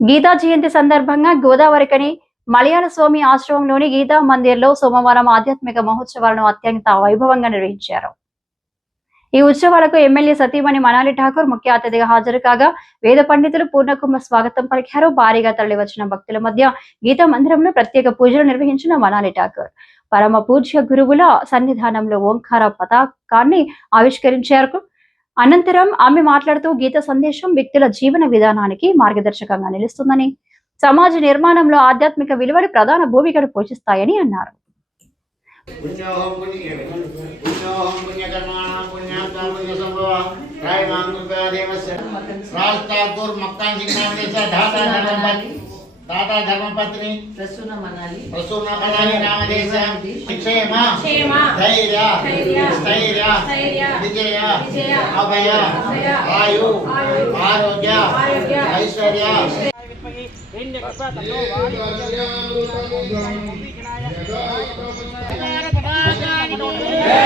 గీతా జయంతి సందర్భంగా గోదావరికని మలయాళ స్వామి ఆశ్రమంలోని గీతా మందిర్లో సోమవారం ఆధ్యాత్మిక మహోత్సవాలను అత్యంత వైభవంగా నిర్వహించారు. ఈ ఉత్సవాలకు ఎమ్మెల్యే సతీమణి మనాలి ఠాకూర్ ముఖ్య అతిథిగా హాజరు కాగా వేద పండితులు పూర్ణకుంభ స్వాగతం పలికారు. భారీగా తరలివచ్చిన భక్తుల మధ్య గీతా మందిరంలో ప్రత్యేక పూజలు నిర్వహించిన మనాలి ఠాకూర్. పరమ పూజ్య గురువుల సన్నిధానంలో ఓంకార పతాకాన్ని ఆవిష్కరించారు. అనంతరం ఆమె మాట్లాడుతూ గీత సందేశం వ్యక్తుల జీవన విధానానికి మార్గదర్శకంగా నిలుస్తుందని సమాజ నిర్మాణంలో ఆధ్యాత్మిక విలువలు ప్రధాన భూమికను పోషిస్తాయని అన్నారు. दाता धर्मपत्नी। प्रसून मनाली। प्रसून मनाली नामदेशम क्षेम। क्षेम धैर्य। स्थैर्य विजय। अभय। आयु। आरोग्य। ऐश्वर्य। जगत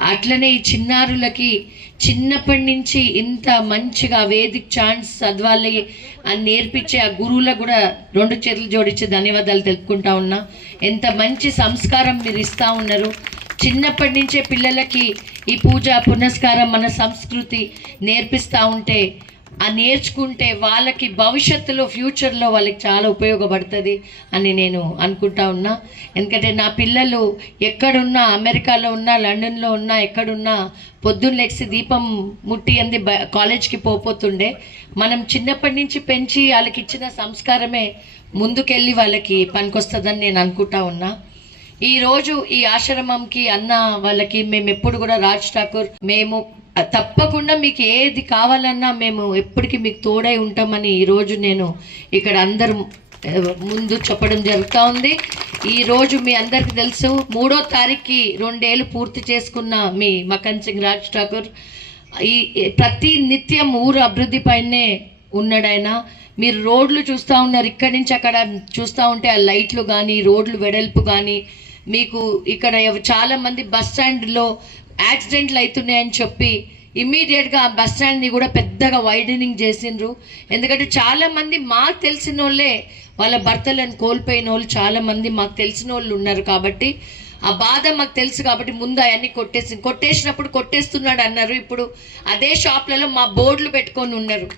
అట్లనే ఈ చిన్నారులకి చిన్నప్పటి నుంచి ఇంత మంచిగా వేదిక్ ఛాన్స్ చదవాలి అని నేర్పించే ఆ గురువులకు కూడా రెండు చేతులు జోడించి ధన్యవాదాలు తెలుపుకుంటా ఉన్నా. ఎంత మంచి సంస్కారం మీరు ఇస్తూ ఉన్నారు. చిన్నప్పటి నుంచే పిల్లలకి ఈ పూజ పునస్కారం మన సంస్కృతి నేర్పిస్తూ ఉంటే ఆ నేర్చుకుంటే వాళ్ళకి భవిష్యత్తులో ఫ్యూచర్లో వాళ్ళకి చాలా ఉపయోగపడుతుంది అని నేను అనుకుంటా ఉన్నా. ఎందుకంటే నా పిల్లలు ఎక్కడున్నా అమెరికాలో ఉన్నా లండన్లో ఉన్నా ఎక్కడున్నా పొద్దున్న లెక్సి దీపం ముట్టి అంది బ కాలేజ్కి పోపోతుండే. మనం చిన్నప్పటి నుంచి పెంచి వాళ్ళకి ఇచ్చిన సంస్కారమే ముందుకెళ్ళి వాళ్ళకి పనికొస్తుందని నేను అనుకుంటా ఉన్నా. ఈరోజు ఈ ఆశ్రమంకి అన్న వాళ్ళకి మేము ఎప్పుడు కూడా రాజ్ ఠాకూర్ మేము తప్పకుండా మీకు ఏది కావాలన్నా మేము ఎప్పటికీ మీకు తోడై ఉంటామని ఈరోజు నేను ఇక్కడ అందరు ముందు చెప్పడం జరుగుతూ ఉంది. ఈరోజు మీ అందరికీ తెలుసు మూడో తారీఖుకి రెండేళ్ళు పూర్తి చేసుకున్న మీ మకన్ సింగ్ రాజ్ ఠాకూర్. ఈ ప్రతి నిత్యం ఊరు అభివృద్ధి పైనే ఉన్నాడాయన మీరు రోడ్లు చూస్తూ ఉన్నారు ఇక్కడి నుంచి అక్కడ చూస్తూ ఉంటే ఆ లైట్లు కానీ రోడ్లు వెడల్పు కానీ మీకు ఇక్కడ చాలామంది బస్ స్టాండ్లో యాక్సిడెంట్లు అవుతున్నాయని చెప్పి ఇమ్మీడియట్గా ఆ బస్ స్టాండ్ని కూడా పెద్దగా వైడనింగ్ చేసిండ్రు. ఎందుకంటే చాలామంది మాకు తెలిసిన వాళ్ళే వాళ్ళ భర్తలను కోల్పోయిన వాళ్ళు చాలామంది మాకు తెలిసిన వాళ్ళు ఉన్నారు కాబట్టి ఆ బాధ మాకు తెలుసు కాబట్టి ముందు అవన్నీ కొట్టేసి కొట్టేసినప్పుడు కొట్టేస్తున్నాడు అన్నారు. ఇప్పుడు అదే షాప్లలో మా బోర్డులు పెట్టుకొని ఉన్నారు.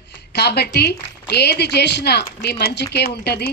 కాబట్టి ఏది చేసినా మీ మంచికే ఉంటుంది.